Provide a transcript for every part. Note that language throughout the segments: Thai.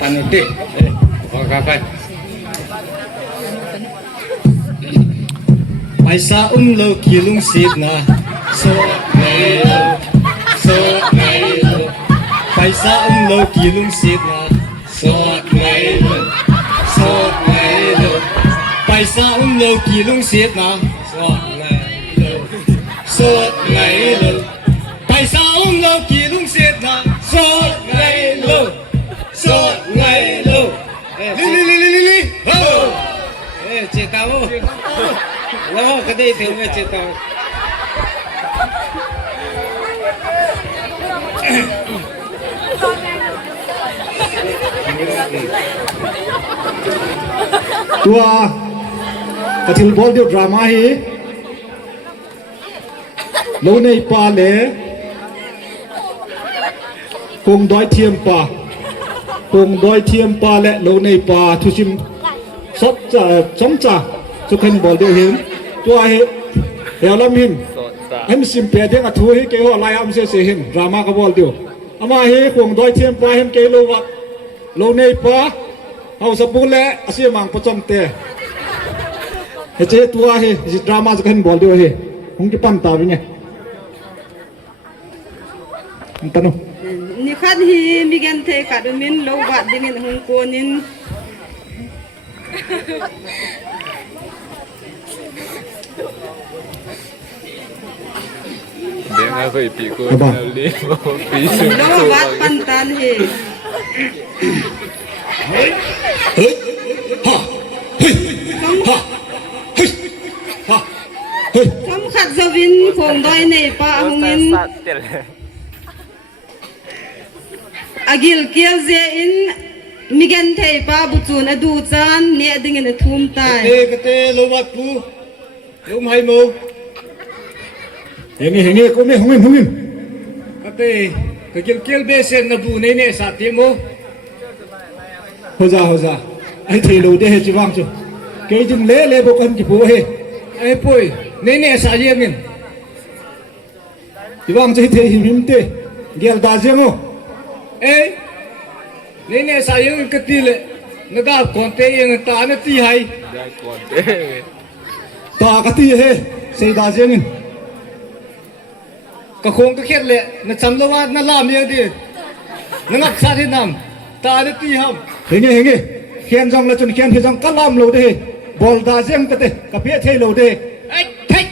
ตันอุติขอครับไปซาโลกีลุงศิษย์นะโซไงโซไงไปซาโลกีลุงศิษย์นะโซไงโซไงไปซาโลกีลุงศิษย์นะโซไงโซไงไปซาโลกีลุงศิษย์นะโซไงโซไงลิโอ้เจตาวแล้วก็ได้ถึงเจตาวตัวกระถิ่นบอลเดียวดราม่าฮีโลในป่าเล่คงดอยเทียมป่าคงดอยเทียมป่าและโลในป่าทุชิมสดจะสมจ่าทุกคนบอลเดียวเห็นตัวเหี่ยวลำหินให้มันสิมเปียเทียงอัฐูให้เกี่ยวอะไรอันเสียเห็นดราม่ากับบอลเดียวอามาเฮคงดอยเทียมป่าเห็นเกี่ยววัดโลในป่าเอาสบู่และอาเซียมังประจำเตะเฮ้ยตัวเฮ้ยดราม่าจะขึ้นบอลเดียวเฮ้ยคงจะปั้นตาเป็นไงอันนั้นนี่คัดฮีมีกันเทกัดมินโลบัดดิมินฮงโกนินเดี๋ยวเราไปปีกูเราเลี้ยงปีสุดโลบัดปันตันเฮเฮ้ยฮะเฮ้ยฮะเฮ้ยฮะเฮ้ยคำขัดสวินคงดอยในป่าหงอินอากิลเกียวเซอินมีกันเทป่าบุจูนอดูจานเนี่ยดิ่งในทุ่มตายกเตโลวัดปูโลมไฮโมเฮ้ยกูไม่หงอินกเตก็เกี่ยวเบสนบูในเนี่ยสัตย์โมหัวจ่าไอ้เทโลเดจิวังจูเกยจิมเล่บุกันจิปูเฮไอ้ปุ้ยในเนี่ยสายเงินจิวังจะเทหิมเตเกียร์ดาเจงโอเอ้ในเนี่ยสายเงินกติเลยนักคอนเตยังตาเนี่ยตีให้ได้คอนเตตากติเฮเซดาเจงินก็คงก็เข็ดเลยนักจำละว่านั่นลามยังดีนักชาตินำตาเนี่ยตีห้ามเฮ้ยเขียนจังละจนเขียนที่จังกลามโลเดบอลดาเจงกติกับเพียเทโลเดไอ้เฮ้ย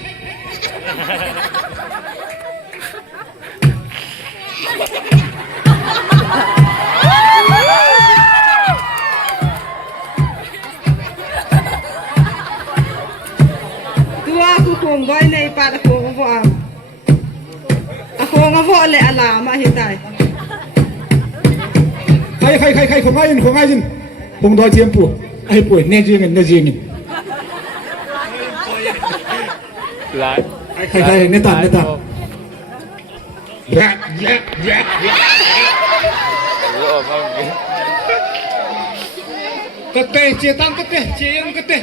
ตัวกูคงดอยในป่าตะโกงพ่ออาโคงพ่อเลยอาลามาเห็นได้ใครของไอ้ยินคงดอยเทียมปูไอ้ป่วยเนจิเงินร้านใครเนตาแย่ก็เตะเจียตังก็เตะเจียงก็เตะ